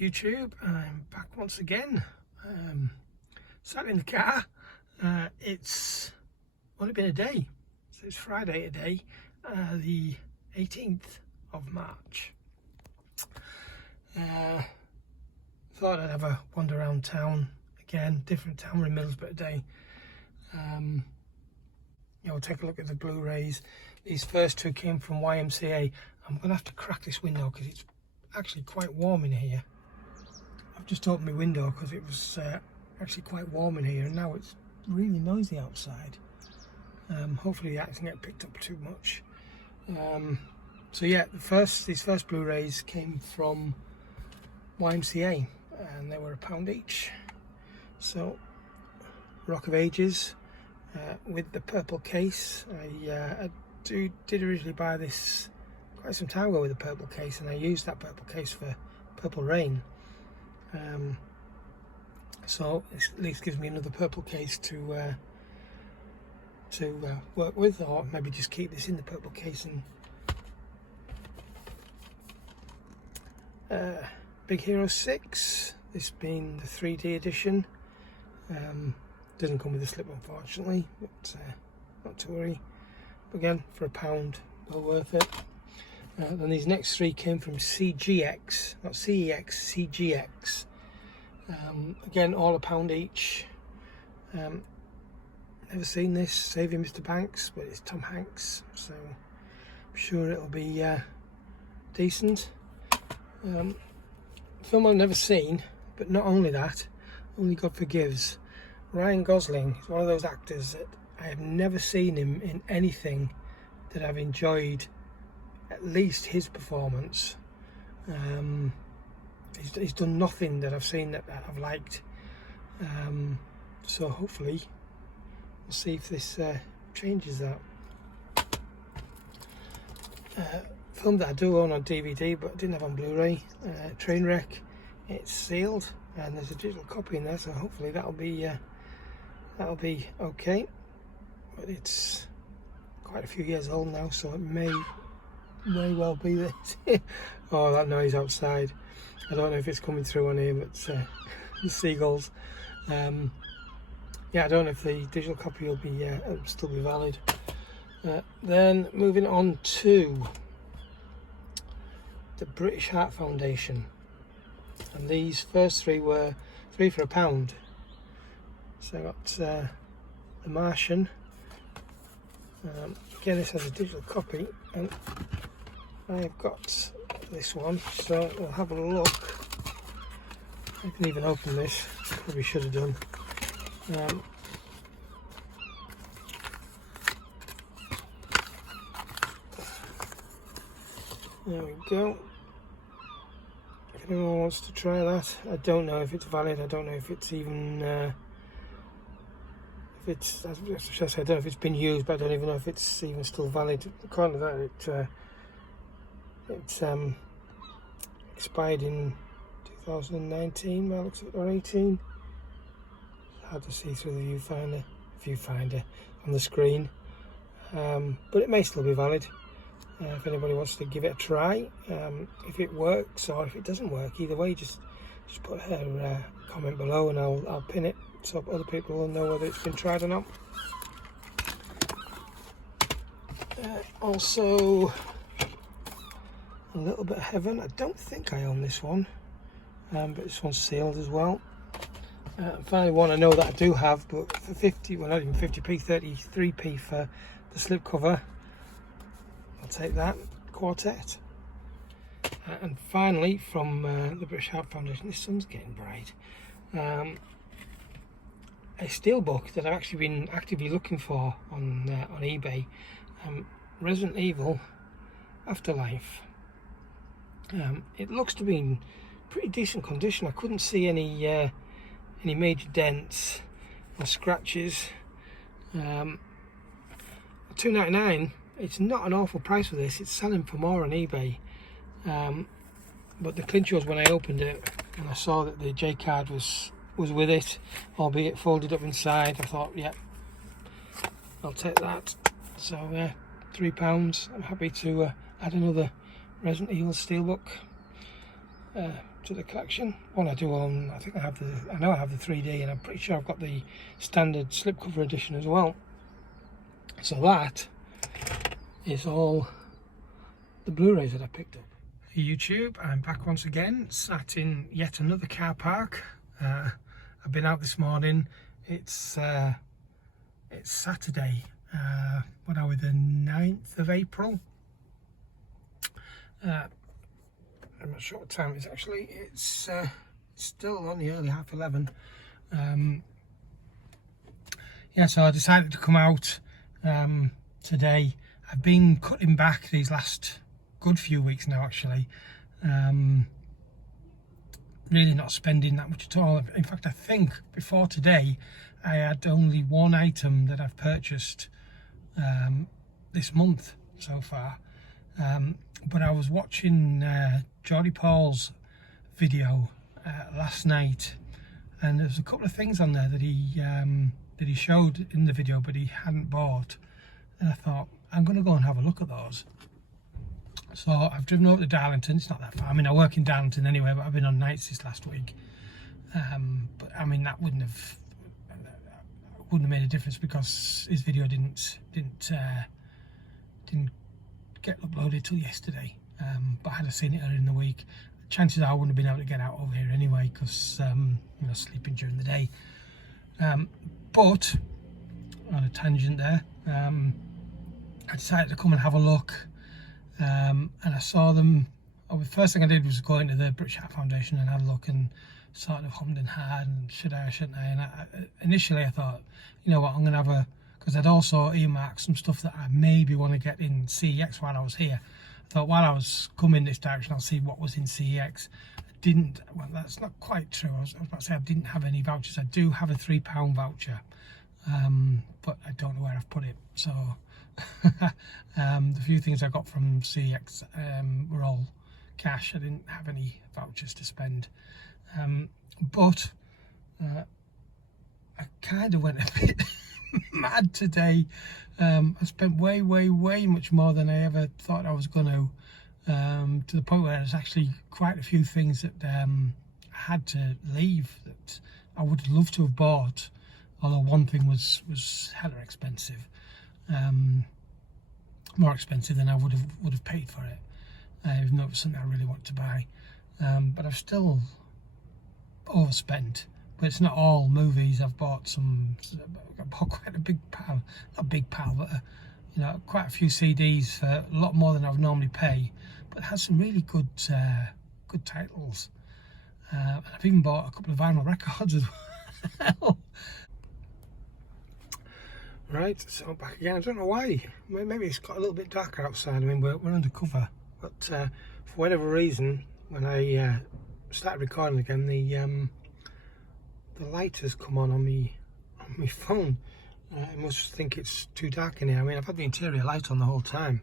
YouTube. I'm back once again. Sat in the car. It's only been a day, so it's Friday today, the 18th of March. Thought I'd have a wander around town again, different town. We're in Middlesbrough today. Take a look at the Blu-rays. These first two came from YMCA. I'm going to have to crack this window because it's actually quite warm in here. I've just opened my window because it was actually quite warm in here, and now it's really noisy outside. Hopefully that doesn't get picked up too much. So yeah, these first Blu-rays came from YMCA, and they were £1 each. So Rock of Ages with the purple case. I did originally buy this quite some time ago with a purple case, and I used that purple case for Purple Rain. So it at least gives me another purple case to work with, or maybe just keep this in the purple case. And Big Hero 6, this being the 3D edition. Doesn't come with a slip, unfortunately, but not to worry. But again, for £1, well worth it. Then these next three came from CGX, not CEX, CGX. Again, all £1 each. Never seen this, Saving Mr. Banks, but it's Tom Hanks, so I'm sure it'll be decent. Film I've never seen, but not only that, Only God Forgives. Ryan Gosling is one of those actors that I have never seen him in anything that I've enjoyed, at least his performance. He's done nothing that I've seen that I've liked. So hopefully we'll see if this changes that. Film that I do own on DVD but I didn't have on Blu-ray, Trainwreck. It's sealed and there's a digital copy in there, so hopefully that'll be okay. But it's quite a few years old now, so it may well be that. Oh, that noise outside. I don't know if it's coming through on here, but the seagulls. Yeah, I don't know if the digital copy will be still be valid. Then moving on to the British Heart Foundation, and these first three were 3 for £1. So I got The Martian. Again, this has a digital copy, and I've got this one, so we'll have a look. I can even open this, probably should have done. There we go. If anyone wants to try that, I don't know if it's valid. I don't know if it's even I don't know if it's been used, but I don't even know if it's even still valid. According to that, it's expired in 2019, well, looks like, or 18. It's hard to see through the viewfinder on the screen, but it may still be valid. If anybody wants to give it a try, if it works or if it doesn't work, either way, just put a comment below and I'll pin it so other people will know whether it's been tried or not. Also, A Little Bit of Heaven. I don't think I own this one, but this one's sealed as well. And finally, one I know that I do have, but for 50, well, not even 50p, 33p for the slipcover. I'll take that. Quartet. And finally, from the British Heart Foundation, this sun's getting bright. A steelbook that I've actually been actively looking for on eBay. Resident Evil Afterlife. It looks to be in pretty decent condition. I couldn't see any major dents or scratches. $2.99. It's not an awful price for this. It's selling for more on eBay. But the clinch was when I opened it and I saw that the J card was with it, albeit folded up inside. I thought, yeah, I'll take that. So £3. I'm happy to add another Resident Evil steelbook. to the collection. One I do own. I think I know I have the 3D, and I'm pretty sure I've got the standard slipcover edition as well. So that is all the Blu-rays that I picked up. Hey YouTube, I'm back once again, sat in yet another car park. I've been out this morning. It's Saturday. What are we, the 9th of April? I'm not sure what time it is actually. It's still only early 11:30. Yeah, so I decided to come out today. I've been cutting back these last good few weeks now actually. Really not spending that much at all. In fact, I think before today I had only one item that I've purchased this month so far. But I was watching Geordie Paul's video last night, and there's a couple of things on there that he showed in the video but he hadn't bought, and I thought I'm going to go and have a look at those. So I've driven over to Darlington. It's not that far. I mean, I work in Darlington anyway, but I've been on nights this last week. But I mean, that wouldn't have made a difference because his video didn't get uploaded till yesterday. But had I seen it earlier in the week, chances are I wouldn't have been able to get out over here anyway because you know, sleeping during the day. But on a tangent there, I decided to come and have a look, and I saw them. The first thing I did was go into the British Heart Foundation and have a look and sort of hummed and hawed and should I or shouldn't I, and initially I thought, you know what, I'm going to have because I'd also earmarked some stuff that I maybe want to get in CEX while I was here. I thought while I was coming this direction I'll see what was in CEX. Well, that's not quite true. I was about to say I didn't have any vouchers. I do have a £3 voucher, but I don't know where I've put it. So the few things I got from CEX were all cash. I didn't have any vouchers to spend. But I kind of went a bit mad today. I spent way much more than I ever thought I was going to the point where there's actually quite a few things that I had to leave that I would love to have bought, although one thing was hella expensive, more expensive than I would have paid for it, even though it was something I really wanted to buy. But I've still overspent. But it's not all movies. I've bought quite a big pile, not a big pile, but you know, quite a few CDs for a lot more than I would normally pay. But it has some really good titles. And I've even bought a couple of vinyl records as well. Right, so back again. I don't know why. Maybe it's got a little bit darker outside. I mean, we're under cover, but for whatever reason, when I started recording again, the light has come on my phone. I must think it's too dark in here. I mean, I've had the interior light on the whole time.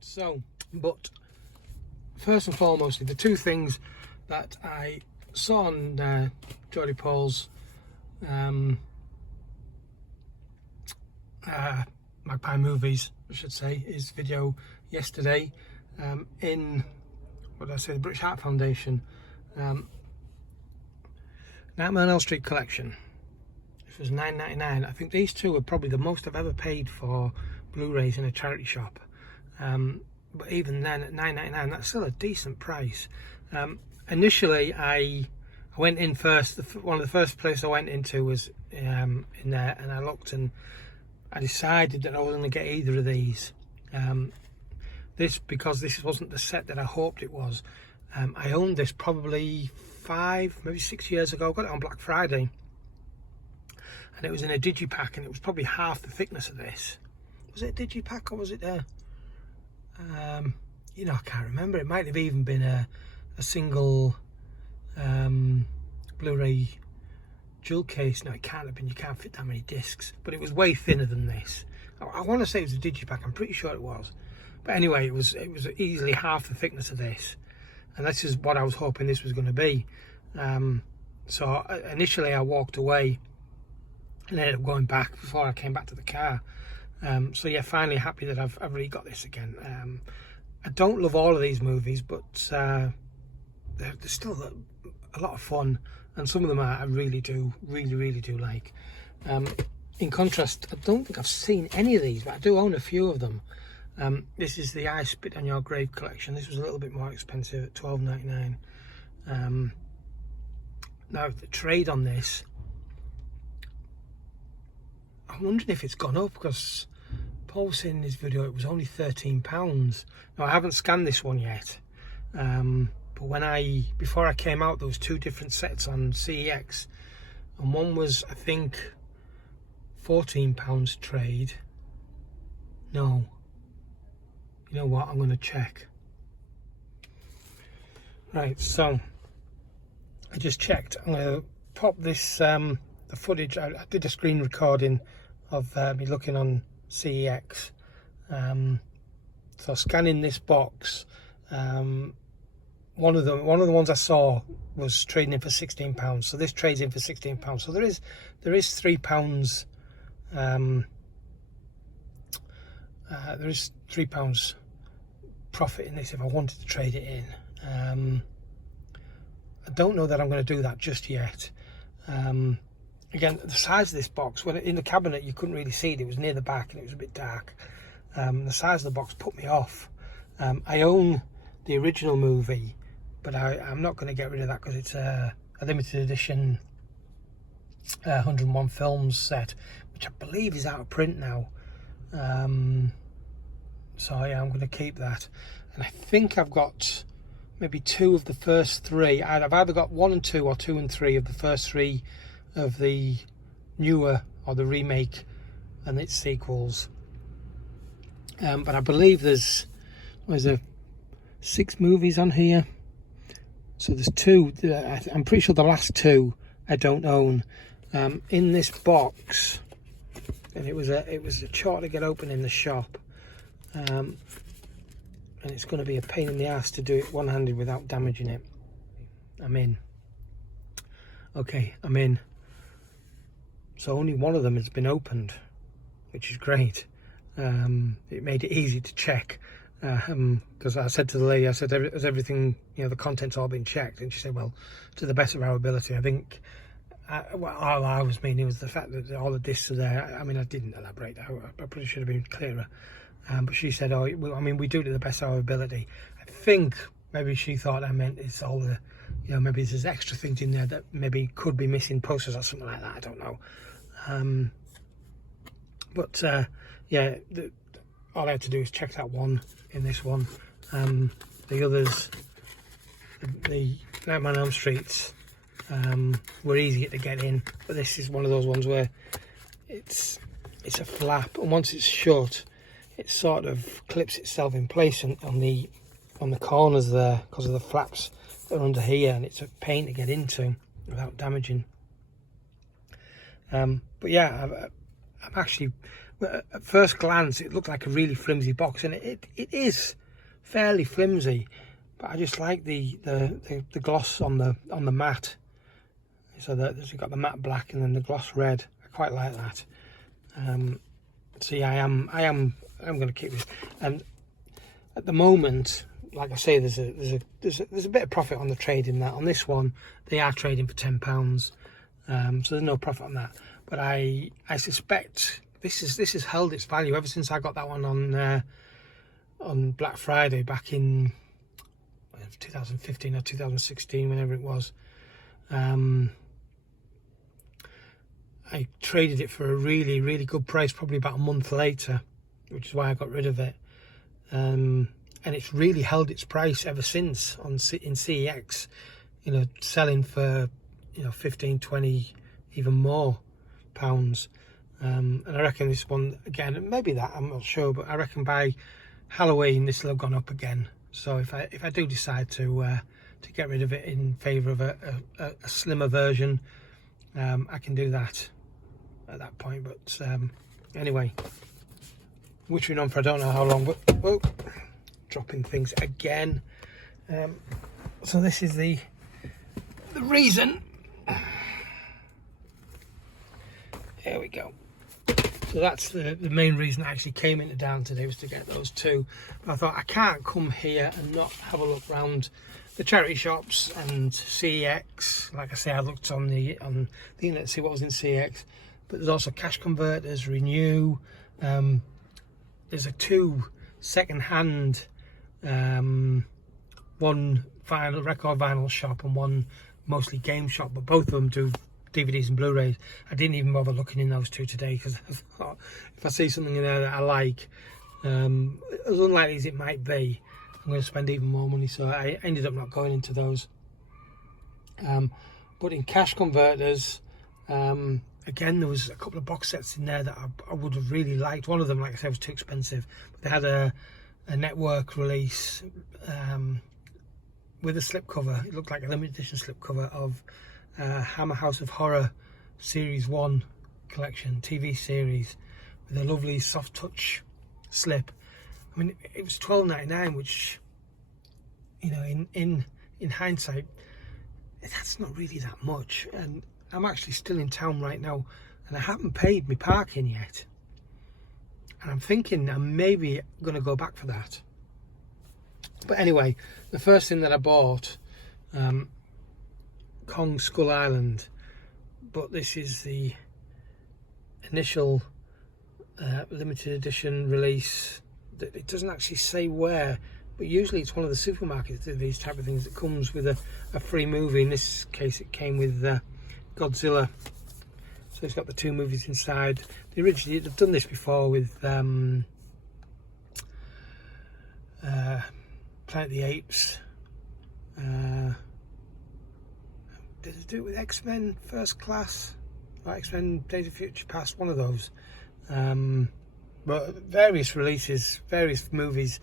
So, but first and foremost, the two things that I saw on Geordie Paul's Magpie Movies, I should say, his video yesterday in, what did I say, the British Heart Foundation. Nightmare on Elm Street collection. This was $9.99. I think these two are probably the most I've ever paid for Blu-rays in a charity shop. But even then, at $9.99, that's still a decent price. Initially, I went in first. One of the first places I went into was in there, and I looked and I decided that I wasn't going to get either of these. Because this wasn't the set that I hoped it was. I owned this probably 5, maybe 6 years ago. I got it on Black Friday, and it was in a digipack, and it was probably half the thickness of this. Was it a digipack or was it you know, I can't remember. It might have even been a single Blu-ray jewel case. No, it can't have been. You can't fit that many discs, but it was way thinner than this. I want to say it was a digipack. I'm pretty sure it was, but anyway, it was easily half the thickness of this. And this is what I was hoping this was going to be. So initially I walked away and ended up going back before I came back to the car. So yeah, finally happy that I've really got this again. I don't love all of these movies, but they're still a lot of fun, and some of them I really do like. In contrast, I don't think I've seen any of these, but I do own a few of them. This is the I Spit on Your Grave collection. This was a little bit more expensive at $12.99. Now the trade on this, I'm wondering if it's gone up, because Paul was saying in his video it was only £13. Now I haven't scanned this one yet, but before I came out, there was 2 different sets on CEX, and one was, I think, £14 trade. No, you know what, I'm going to check. Right, so I just checked. I'm going to pop this the footage. I did a screen recording of me looking on CEX. So scanning this box, one of the ones I saw was trading in for £16. So this trades in for £16. So there is £3. There is £3 profit in this if I wanted to trade it in. I don't know that I'm going to do that just yet. Again, the size of this box, when in the cabinet you couldn't really see it, it was near the back and it was a bit dark. The size of the box put me off. I own the original movie, but I'm not going to get rid of that because it's a limited edition 101 films set, which I believe is out of print now. So yeah, I'm going to keep that. And I think I've got maybe 2 of the first 3. I've either got 1 and 2 or 2 and 3 of the first 3 of the newer or the remake and its sequels. But I believe there's 6 movies on here. So there's 2. I'm pretty sure the last 2 I don't own. In this box, and it was a chore to get open in the shop. And it's going to be a pain in the ass to do it one-handed without damaging it. I'm in. Okay, I'm in. So only one of them has been opened, which is great. It made it easy to check, because I said to the lady, I said, has everything, the content's all been checked? And she said, well, to the best of our ability. I think all I was meaning was the fact that all the discs are there. I mean, I didn't elaborate. I probably should have been clearer. But she said, oh, we do it to the best of our ability. I think maybe she thought I meant it's all the, maybe there's extra things in there that maybe could be missing, posters or something like that. I don't know. Yeah, all I had to do is check that one in this one. The others, the Nightmare on Elm Street, were easier to get in, but this is one of those ones where it's a flap, and once it's shut, it sort of clips itself in place on the corners there because of the flaps that are under here, and it's a pain to get into without damaging. But yeah, I'm actually, at first glance, it looked like a really flimsy box, and it is fairly flimsy. But I just like the gloss on the matte. So that you've got the matte black and then the gloss red. I quite like that. So yeah, I am going to keep this. And at the moment, like I say, there's a bit of profit on the trade in that. On this one, they are trading for £10. So there's no profit on that. But I suspect this has held its value ever since I got that one on Black Friday back in 2015 or 2016, whenever it was. I traded it for a really, really good price, probably about a month later, which is why I got rid of it. And it's really held its price ever since in CEX, selling for 15, 20, even more pounds. And I reckon this one again, maybe that, I'm not sure, but I reckon by Halloween this will have gone up again. So if I do decide to get rid of it in favour of a slimmer version, I can do that at that point. But anyway, wittering on for I don't know how long, but dropping things again. So this is the reason. There we go. So that's the main reason I actually came into Down today, was to get those 2. But I thought I can't come here and not have a look round the charity shops and CEX. Like I say, I looked on the internet to see what was in CEX, but there's also Cash Converters, Renew. There's a 2 second-hand, one record vinyl shop and one mostly game shop, but both of them do DVDs and Blu-rays. I didn't even bother looking in those 2 today because I thought if I see something in there that I like, as unlikely as it might be, I'm going to spend even more money, so I ended up not going into those. But in Cash Converters, again, there was a couple of box sets in there that I would have really liked. One of them, like I said, was too expensive, but they had a network release with a slipcover. It looked like a limited edition slipcover of Hammer House of Horror Series 1 collection, TV series, with a lovely soft touch slip. I mean, it was $12.99, which, you know, in hindsight, that's not really that much. And I'm actually still in town right now, and I haven't paid my parking yet. And I'm thinking I'm maybe going to go back for that. But anyway, the first thing that I bought, Kong Skull Island, but this is the initial limited edition release. It doesn't actually say where, but usually it's one of the supermarkets that these type of things that comes with a free movie. In this case, it came with Godzilla, so it's got the 2 movies inside. They originally have done this before with Planet of the Apes. Did they do it with X-Men First Class, or X-Men Days of Future Past? One of those. But various releases, various movies,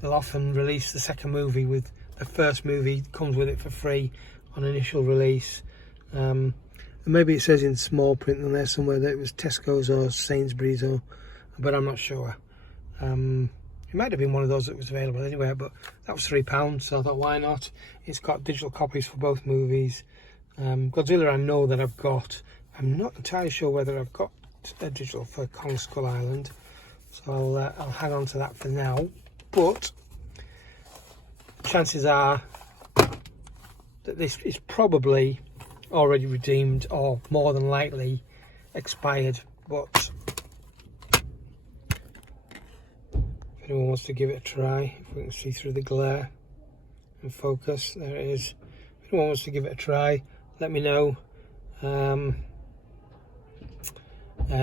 they'll often release the second movie with the first movie, comes with it for free on initial release. And maybe it says in small print on there somewhere that it was Tesco's or Sainsbury's, but I'm not sure. It might have been one of those that was available anywhere, but that was £3, so I thought, why not? It's got digital copies for both movies. Godzilla I know that I've got. I'm not entirely sure whether I've got a digital for Kong Skull Island, so I'll hang on to that for now. But chances are that this is probably already redeemed or more than likely expired. But if anyone wants to give it a try, if we can see through the glare and focus, there it is. If anyone wants to give it a try, let me know.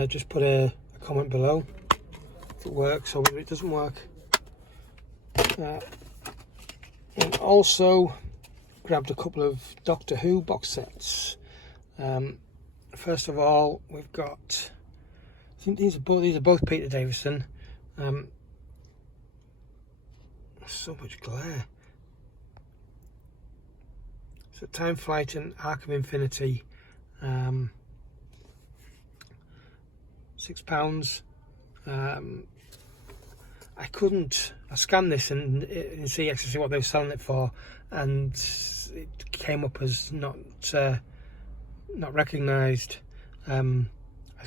Just put a comment below if it works or whether it doesn't work. And also grabbed a couple of Doctor Who box sets. First of all, we've got, I think these are both Peter Davison. So much glare. So Time Flight and Arc of Infinity, £6. I scanned this and in CX to see what they were selling it for, and it came up as not recognised. I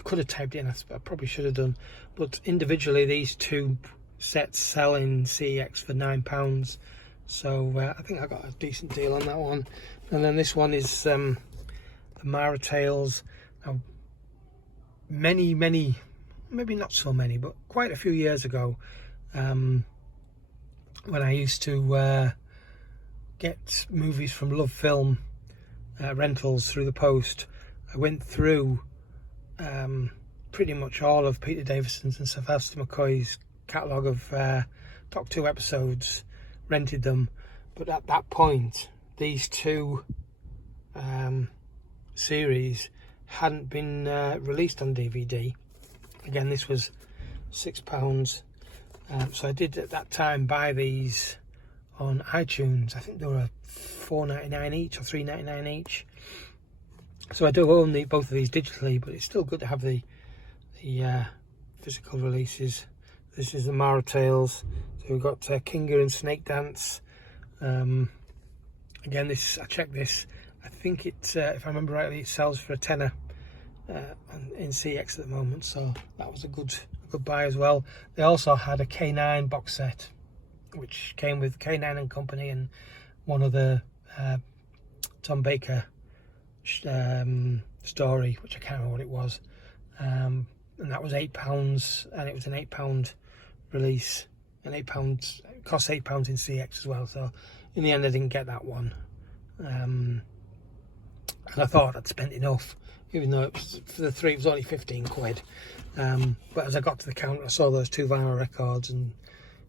could have typed it in, I probably should have done, but individually these 2 sets sell in CX for £9, so I think I got a decent deal on that one. And then this one is the Mara Tales. Now, many, maybe not so many, but quite a few years ago, when I used to get movies from Love Film rentals through the post, I went through pretty much all of Peter Davison's and Sylvester McCoy's catalogue of Doctor Who episodes, rented them. But at that point, these 2 series hadn't been released on DVD. Again, this was £6. So I did at that time buy these on iTunes. I think they were $4.99 each or $3.99 each. So I do own both of these digitally, but it's still good to have the physical releases. This is the Mara Tales. So we've got Kinga and Snake Dance. Again, I checked this. I think it, if I remember rightly, it sells for a tenner in CX at the moment. So that was a good buy as well. They also had a K9 box set, which came with K9 and Company and one of the Tom Baker story, which I can't remember what it was, and that was £8, and it was an £8 release, and £8, it cost £8 in CX as well. So in the end I didn't get that one, and I thought I'd spent enough, even though it was, for the 3 it was only 15 quid, but as I got to the counter I saw those 2 vinyl records, and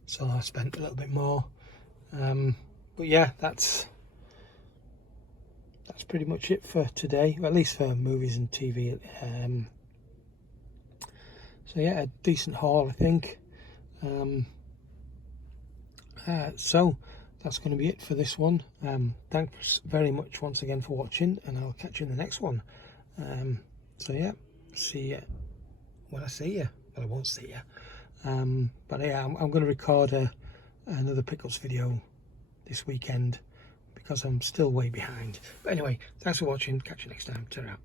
so I spent a little bit more. But yeah, that's pretty much it for today, at least for movies and TV. So yeah, a decent haul, I think. So that's going to be it for this one. Thanks very much once again for watching, and I'll catch you in the next one. So yeah, see you when I see you. Well, I won't see you. But yeah, I'm going to record another Pickles video this weekend because I'm still way behind. But anyway, thanks for watching. Catch you next time. Ta-ra.